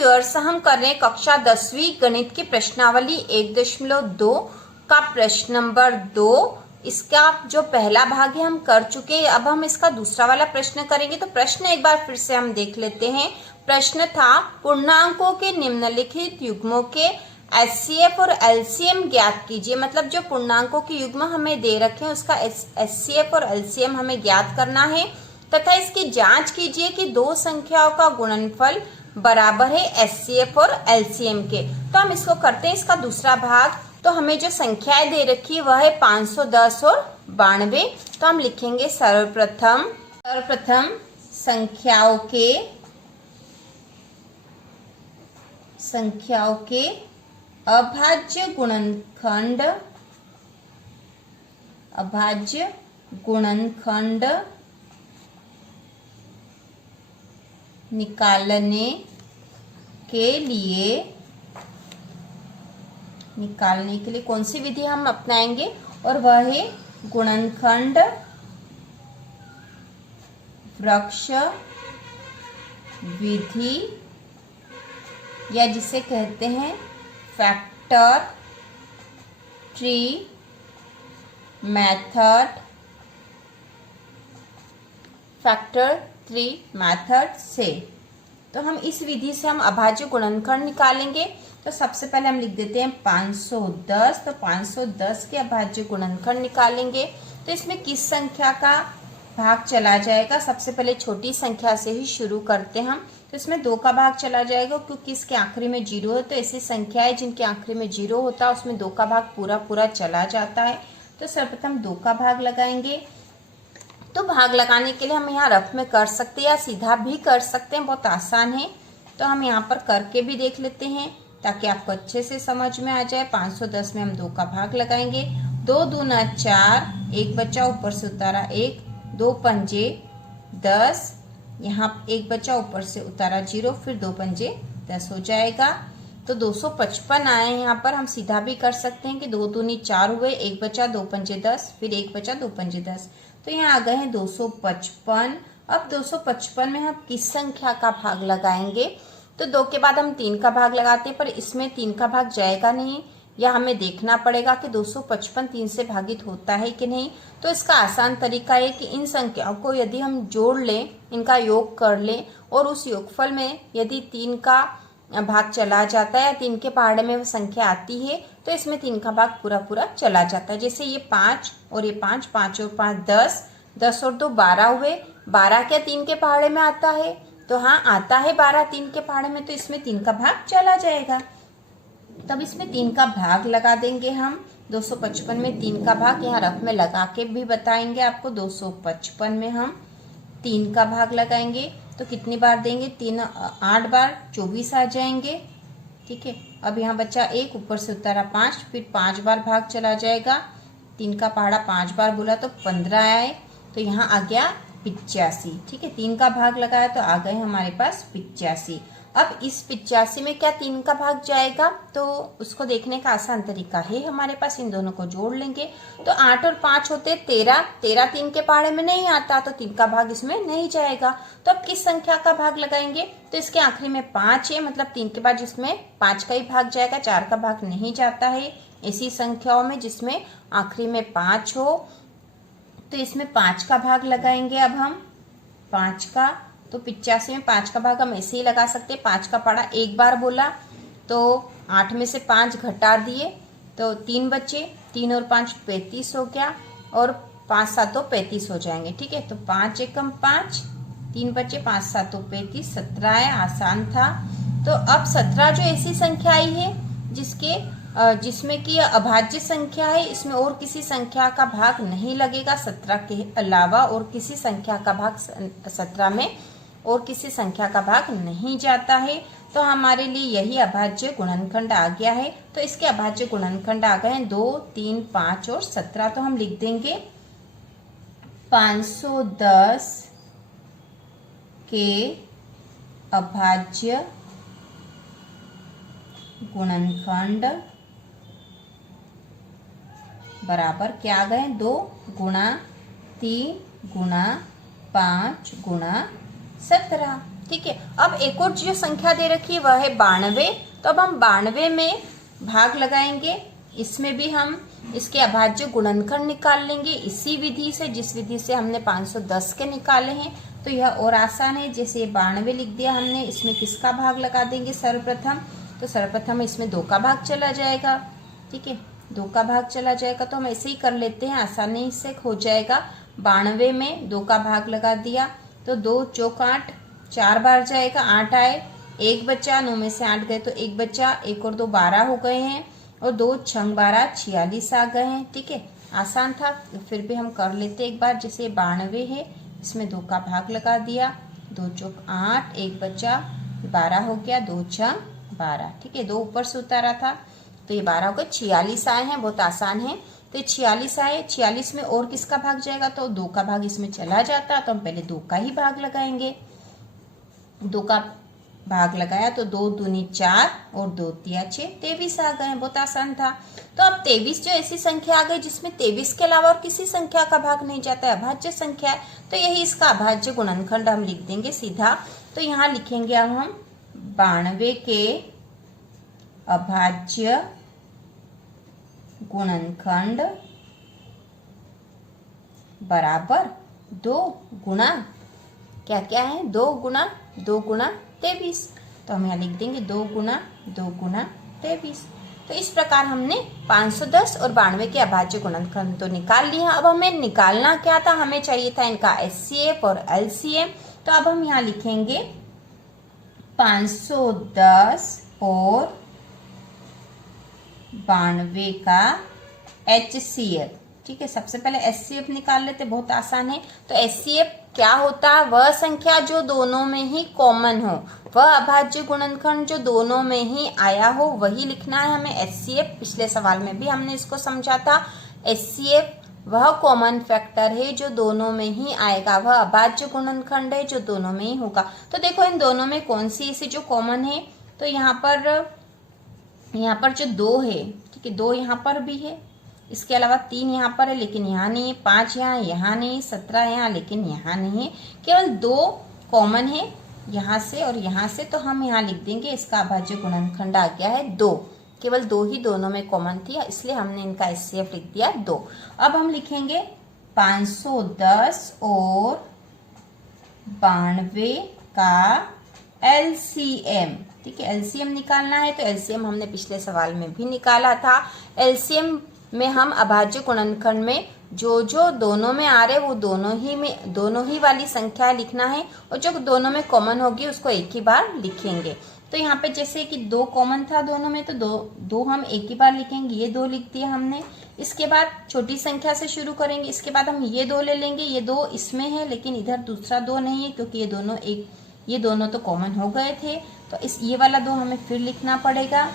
Viewers, हम कर रहे हैं कक्षा 10वीं गणित की प्रश्नावली 1.2 का प्रश्न नंबर 2। इसका जो पहला भाग है हम कर चुके हैं। अब हम इसका दूसरा वाला प्रश्न करेंगे। तो प्रश्न एक बार फिर से हम देख लेते हैं। प्रश्न था, पूर्णांकों के निम्नलिखित युग्मों के एचसीएफ और एलसीएम ज्ञात कीजिए। मतलब जो पूर्णांकों के युग्म हमें दे रखे हैं उसका एचसीएफ और एलसीएम हमें ज्ञात करना है तथा इसकी जांच कीजिए कि दो संख्याओं का गुणनफल बराबर है एचसीएफ और एलसीएम के। तो हम इसको करते हैं इसका दूसरा भाग। तो हमें जो संख्याएं दे रखी है वह है 510 और 92। तो हम लिखेंगे सर्वप्रथम संख्याओं के अभाज्य गुणनखंड निकालने के लिए कौन सी विधि हम अपनाएंगे, और वह है गुणनखंड वृक्ष विधि, या जिसे कहते हैं फैक्टर ट्री मेथड से। तो हम इस विधि से हम अभाज्य गुणनखंड निकालेंगे। तो सबसे पहले हम लिख देते हैं 510। तो 510 के अभाज्य गुणनखंड निकालेंगे। तो इसमें किस संख्या का भाग चला जाएगा? सबसे पहले छोटी संख्या से ही शुरू करते हैं हम। तो इसमें 2 का भाग चला जाएगा क्योंकि इसके आखिरी में 0 है। तो ऐसी संख्या है जिनके आखिरी में 0 होता है उसमें 2 का भाग पूरा चला जाता है। तो सर्वप्रथम 2 का भाग लगाएंगे। तो भाग लगाने के लिए हम यहाँ रफ में कर सकते हैं या सीधा भी कर सकते हैं, बहुत आसान है। तो हम यहाँ पर करके भी देख लेते हैं ताकि आपको अच्छे से समझ में आ जाए। 510 में हम 2 का भाग लगाएंगे। 2 दूना 4, 1 बचा ऊपर से उतारा 1, 2 पंजे 10, यहाँ 1 बचा ऊपर से उतारा 0, फिर 2 पंजे 10 हो जाएगा। तो 255 आए। यहाँ पर हम सीधा भी कर सकते हैं कि 2 दूनी 4 हुए, 1 बचा 2 पंजे 10, फिर 1 बचा 2 पंजे 10। तो यहाँ आ गए हैं 255। अब 255 में हम किस संख्या का भाग लगाएंगे? तो 2 के बाद हम 3 का भाग लगाते हैं, पर इसमें 3 का भाग जाएगा नहीं, या हमें देखना पड़ेगा कि 255 3 से भागित होता है कि नहीं। तो इसका आसान तरीका है कि इन संख्याओं को यदि हम जोड़ लें, इनका योग कर लें, और उस योगफल में यदि 3 का भाग चला जाता है या 3 के पहाड़े में वो संख्या आती है तो इसमें 3 का भाग पूरा चला जाता है। जैसे ये 5 और ये 5, 5 और 5 10, 10 और 2 12 हुए। 12 क्या 3 के पहाड़े में आता है? तो हाँ, आता है 12 3 के पहाड़े में, तो इसमें 3 का भाग चला जाएगा। तब इसमें 3 का भाग लगा देंगे हम। 255 में 3 का भाग यहाँ रफ में लगा के भी बताएंगे आपको। 255 में हम 3 का भाग लगाएंगे। तो कितनी बार देंगे? 3 8 बार 24 आ जाएंगे। ठीक है। अब यहाँ बचा 1, ऊपर से उतारा 5, फिर 5 बार भाग चला जाएगा। 3 का पहाड़ा 5 बार बोला तो 15 आए। तो यहाँ आ गया 85। ठीक है। 3 का भाग लगाया तो आ गए हमारे पास 85। अब इस 85 में क्या 3 का भाग जाएगा? तो उसको देखने का आसान तरीका है हमारे पास। इन दोनों को जोड़ लेंगे तो 8 और 5 होते 13। 13 3 के पहाड़े में नहीं आता तो 3 का भाग इसमें नहीं जाएगा। तो अब किस संख्या का भाग लगाएंगे? तो इसके आखिरी में 5 है, मतलब 3 के बाद जिसमें 5 का ही भाग जाएगा, 4 का भाग नहीं जाता है। ऐसी संख्याओं में जिसमें आखिरी में 5 हो तो इसमें 5 का भाग लगाएंगे। अब हम 5 का, तो 85 में 5 का भाग हम ऐसे ही लगा सकते हैं। 5 का पहाड़ा 1 बार बोला तो 8 में से 5 घटा दिए तो 3 बचे। 3 और 5 35 हो गया, और 5 7 35 हो जाएंगे। ठीक है। तो 5 एकम 5, 3 बचे, 5 7 35, 17 है। आसान था। तो अब 17 जो ऐसी संख्या आई है जिसमें कि अभाज्य संख्या है, इसमें और किसी संख्या का भाग नहीं लगेगा 17 के अलावा, और किसी संख्या का भाग 17 में और किसी संख्या का भाग नहीं जाता है। तो हमारे लिए यही अभाज्य गुणनखंड आ गया है। तो इसके अभाज्य गुणनखंड आ गए हैं 2, 3, 5 और 17। तो हम लिख देंगे 510 के अभाज्य गुणनखंड बराबर क्या आ गए? 2 गुणा 3 गुणा 5 गुणा 17। ठीक है। अब एक और जो संख्या दे रखी है वह है 92। तो अब हम 92 में भाग लगाएंगे, इसमें भी हम इसके अभाज्य गुणनखंड निकाल लेंगे इसी विधि से, जिस विधि से हमने 510 के निकाले हैं। तो यह और आसान है। जैसे 92 लिख दिया हमने, इसमें किसका भाग लगा देंगे सर्वप्रथम, तो सर्वप्रथम इसमें 2 का भाग चला जाएगा, ठीक है, 2 का भाग चला जाएगा। तो हम ऐसे ही कर लेते हैं, आसानी से हो जाएगा। 92 में 2 का भाग लगा दिया तो 2 चौक 8, 4 बार जाएगा, 8 आए, 1 बचा, 9 में से 8 गए तो 1 बचा, 1 और 2 12 हो गए हैं, और 2 छंग 12 46 आ गए हैं, ठीक है। आसान था, फिर भी हम कर लेते एक बार। जैसे 92 है, इसमें 2 का भाग लगा दिया, 2 चौक 8, 1 बचा, 12 हो गया, 2 छंग 12, ठीक है, 2 ऊपर से उतारा था तो ये 12 हो गए, 46 आए हैं। बहुत आसान है। तो 46 आए, 46 में और किसका भाग जाएगा, तो 2 का भाग इसमें चला जाता, तो हम पहले 2 का ही भाग लगाएंगे। 2 का भाग लगाया तो 2 दूनी 4 और 2 तिया 6, 23 आ गए। बहुत आसान था। तो अब 23 जो ऐसी संख्या आ गई जिसमें 23 के अलावा और किसी संख्या का भाग नहीं जाता है, अभाज्य संख्या है, तो यही इसका अभाज्य गुणनखंड हम लिख देंगे सीधा। तो यहाँ लिखेंगे अब हम 92 के अभाज्य गुणनखंड बराबर 2 गुणा क्या क्या है, 2 गुणा 23। तो हम यहाँ लिख देंगे 2 गुणा 23। तो इस प्रकार हमने 510 और 92 के अभाज्य गुणनखंड तो निकाल लिए हैं। अब हमें निकालना क्या था, हमें चाहिए था इनका HCF और LCM। तो अब हम यहाँ लिखेंगे 510 और 92 का HCF, ठीक है। सबसे पहले HCF निकाल लेते, बहुत आसान है। तो HCF क्या होता है, वह संख्या जो दोनों में ही कॉमन हो, वह अभाज्य गुणनखंड जो दोनों में ही आया हो, वही लिखना है हमें HCF। पिछले सवाल में भी हमने इसको समझा था। HCF वह कॉमन फैक्टर है जो दोनों में ही आएगा, वह अभाज्य गुणनखंड है जो दोनों में ही होगा। तो देखो इन दोनों में कौन सी ऐसी जो कॉमन है, तो यहाँ पर जो 2 है, ठीक है, 2 यहाँ पर भी है, इसके अलावा 3 यहाँ पर है लेकिन यहाँ नहीं है, 5 यहाँ नहीं, 17 यहाँ लेकिन यहाँ नहीं है, केवल 2 कॉमन है यहाँ से और यहाँ से। तो हम यहाँ लिख देंगे इसका अभाज्य गुणनखंड आ गया है 2। केवल 2 ही दोनों में कॉमन थी, इसलिए हमने इनका HCF लिख दिया 2। अब हम लिखेंगे 510 और 92 का LCM, ठीक है। LCM निकालना है, तो LCM हमने पिछले सवाल में भी निकाला था। LCM में हम अभाज्य गुणनखंड में जो जो दोनों में आ रहे वो दोनों ही वाली संख्या लिखना है, और जो दोनों में कॉमन होगी उसको एक ही बार लिखेंगे। तो यहाँ पे जैसे कि 2 कॉमन था दोनों में, तो दो हम एक ही बार लिखेंगे, ये 2 लिख दिया हमने। इसके बाद छोटी संख्या से शुरू करेंगे, इसके बाद हम ये 2 ले लेंगे, ये 2 इसमें है लेकिन इधर दूसरा 2 नहीं है क्योंकि ये दोनों तो कॉमन हो गए थे, तो ये वाला 2 हमें फिर लिखना पड़ेगा।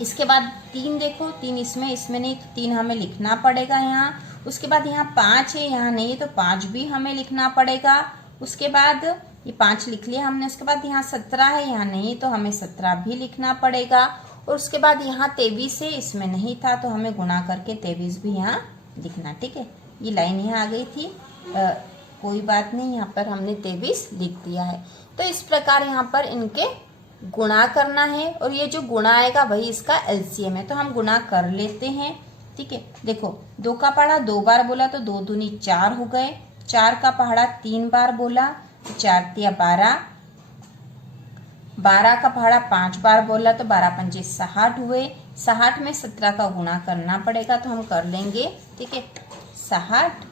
इसके बाद 3 देखो, 3 इसमें नहीं, तो 3 हमें लिखना पड़ेगा यहाँ। उसके बाद यहाँ 5 है, यहाँ नहीं है तो 5 भी हमें लिखना पड़ेगा। उसके बाद ये 5 लिख लिया हमने। उसके बाद यहाँ 17 है, यहाँ नहीं तो हमें 17 भी लिखना पड़ेगा। और उसके बाद यहाँ 23 है, इसमें नहीं था तो हमें गुणा करके 23 भी यहाँ लिखना, ठीक है। ये लाइन यहाँ आ गई थी, कोई बात नहीं, यहाँ पर हमने 23 लिख दिया है। तो इस प्रकार यहाँ पर इनके गुणा करना है, और ये जो गुणा आएगा वही इसका LCM है। तो हम गुणा कर लेते हैं, ठीक है। देखो 2 का पहाड़ा 2 बार बोला तो 2 दूनी 4 हो गए, 4 का पहाड़ा 3 बार बोला तो 4 तिया 12, 12 का पहाड़ा 5 बार बोला तो 12 पंजे 60 हुए। 60 में 17 का गुणा करना पड़ेगा, तो हम कर लेंगे, ठीक है। 60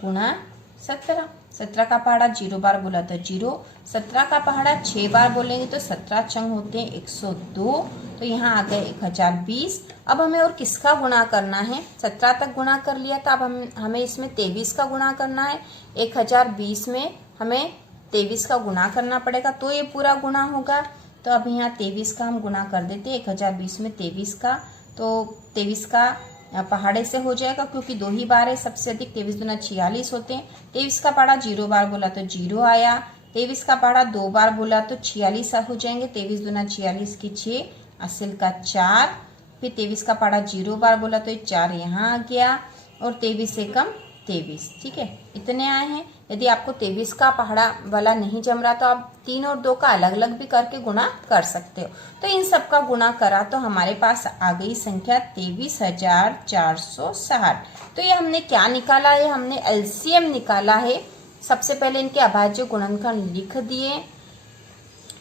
गुणा 17, 17 का पहाड़ा 0 बार बोला तो 0, 17 का पहाड़ा 6 बार बोलेंगे तो 17 चंग होते हैं 102, तो यहाँ आ गए 1020। अब हमें और किसका गुणा करना है, 17 तक गुणा कर लिया था, अब हमें इसमें 23 का गुणा करना है। 1020 में हमें 23 का गुणा करना पड़ेगा तो ये पूरा गुणा होगा। तो अब यहाँ 23 का हम गुणा कर देते हैं 1020 में 23 का, तो 23 का पहाड़े से हो जाएगा क्योंकि 2 ही बार है सबसे अधिक, 23 दूना 46 होते हैं। 23 का पहाड़ा 0 बार बोला तो 0 आया, 23 का पहाड़ा 2 बार बोला तो 46 हो जाएंगे, 23 दूना 46 की 6, असिल का 4, फिर 23 का पहाड़ा 0 बार बोला तो 4 यहाँ आ गया, और 23 से कम 23, ठीक है, इतने आए हैं। यदि आपको 23 का पहाड़ा वाला नहीं जम रहा तो आप 3 और 2 का अलग अलग भी करके गुणा कर सकते हो। तो इन सब का गुणा करा तो हमारे पास आ गई संख्या 23,460। तो ये हमने क्या निकाला है, हमने एलसीएम निकाला है। सबसे पहले इनके अभाज्य गुणनखंड लिख दिए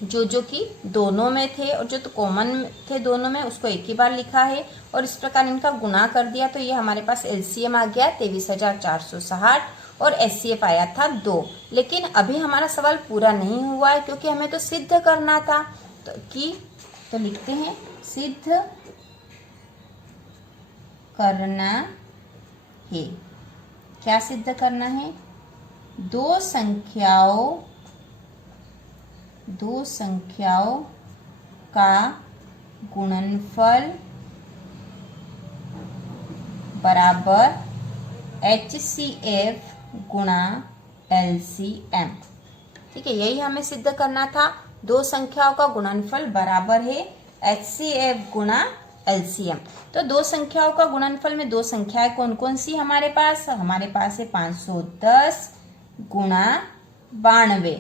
जो कि दोनों में थे, और जो तो कॉमन थे दोनों में उसको एक ही बार लिखा है, और इस प्रकार इनका गुणा कर दिया। तो ये हमारे पास एलसीएम आ गया 23,460 और एचसीएफ आया था 2। लेकिन अभी हमारा सवाल पूरा नहीं हुआ है, क्योंकि हमें तो सिद्ध करना था। तो लिखते हैं सिद्ध करना है। क्या सिद्ध करना है? दो संख्याओं का गुणनफल बराबर HCF गुणा LCM। ठीक है, यही हमें सिद्ध करना था। दो संख्याओं का गुणनफल बराबर है HCF गुणा LCM। तो दो संख्याओं का गुणनफल में दो संख्याएं कौन कौन सी हमारे पास है 510 गुणा 92।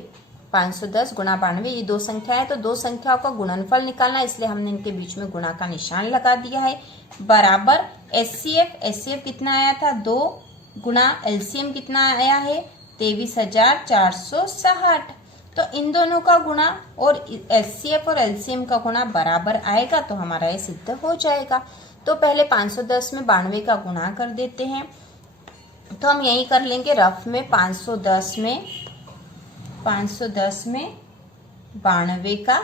510 गुणा 92 ये दो संख्याएं। तो दो संख्याओं का गुणनफल निकालना, इसलिए हमने इनके बीच में गुणा का निशान लगा दिया है। बराबर HCF कितना आया था 2 गुणा LCM कितना आया है 23,460। तो इन दोनों का गुणा और HCF और LCM का गुणा बराबर आएगा तो हमारा ये सिद्ध हो जाएगा। तो पहले 510 में 92 का गुणा कर देते हैं। तो हम यही कर लेंगे रफ में 510 में 92 का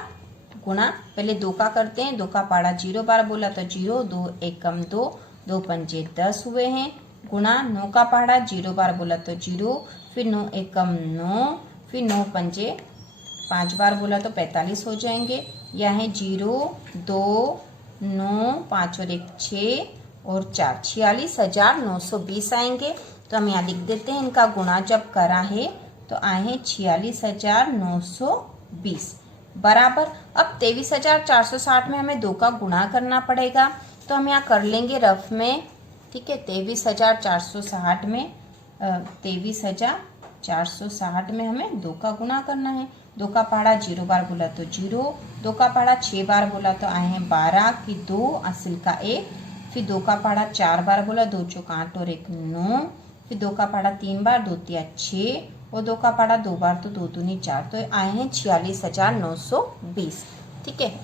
गुणा। पहले 2 का करते हैं। 2 का पाड़ा 0 बार बोला तो 0, 2 एकम 2, 2 पंजे 10 हुए हैं। गुणा 9 का पहाड़ा 0 बार बोला तो 0, फिर 9 एकम 9, फिर 9 पंजे 5 बार बोला तो 45 हो जाएंगे। यह है 0, 2, 9, 5 और 1 6 और 4 46,920 आएंगे। तो हम यहाँ लिख देते हैं। इनका गुणा जब करा है तो आए हैं 46,920 बराबर। अब 23,460 में हमें 2 का गुणा करना पड़ेगा। तो हम यहाँ कर लेंगे रफ में। ठीक है, 23,460 में 23,460 में हमें 2 का गुणा करना है। 2 का पहाड़ा 0 बार बोला तो 0, 2 का पहाड़ा 6 बार बोला तो आए हैं 12 की 2 असिल का 1, फिर 2 का पहाड़ा 4 बार बोला 2 चौक 8 और 1 9, फिर 2 का पहाड़ा 3 बार 2 तिया 6 और 2 का पहाड़ा 2 बार तो 2 दूनी 4। तो आए हैं 46,920। ठीक है,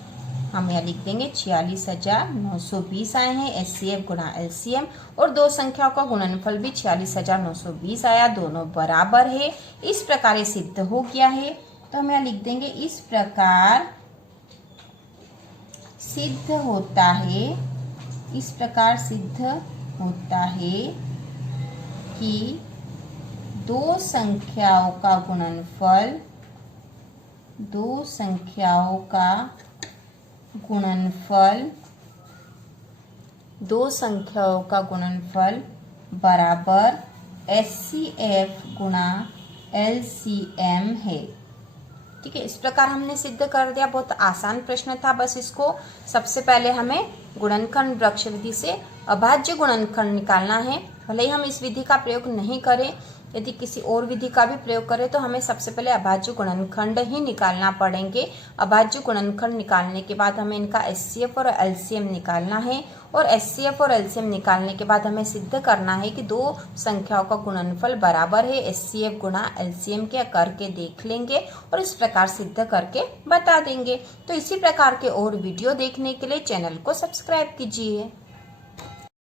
हम यहाँ लिख देंगे 46,920 आए हैं HCF गुणा LCM, और दो संख्याओं का गुणनफल भी 46,920 आया, दोनों बराबर है। इस प्रकार ये सिद्ध हो गया है। तो हम यहाँ लिख देंगे इस प्रकार सिद्ध होता है कि दो संख्याओं का गुणनफल बराबर HCF गुणा LCM है। ठीक है, इस प्रकार हमने सिद्ध कर दिया। बहुत आसान प्रश्न था। बस इसको सबसे पहले हमें गुणनखंड वृक्ष विधि से अभाज्य गुणनखंड निकालना है। भले ही हम इस विधि का प्रयोग नहीं करें, यदि किसी और विधि का भी प्रयोग करें तो हमें सबसे पहले अभाज्य गुणनखंड ही निकालना पड़ेंगे। अभाज्य गुणनखंड निकालने के बाद हमें इनका HCF और LCM निकालना है, और HCF और LCM निकालने के बाद हमें सिद्ध करना है कि दो संख्याओं का गुणनफल बराबर है HCF गुणा LCM के। करके देख लेंगे और इस प्रकार सिद्ध करके बता देंगे। तो इसी प्रकार के और वीडियो देखने के लिए चैनल को सब्सक्राइब कीजिए।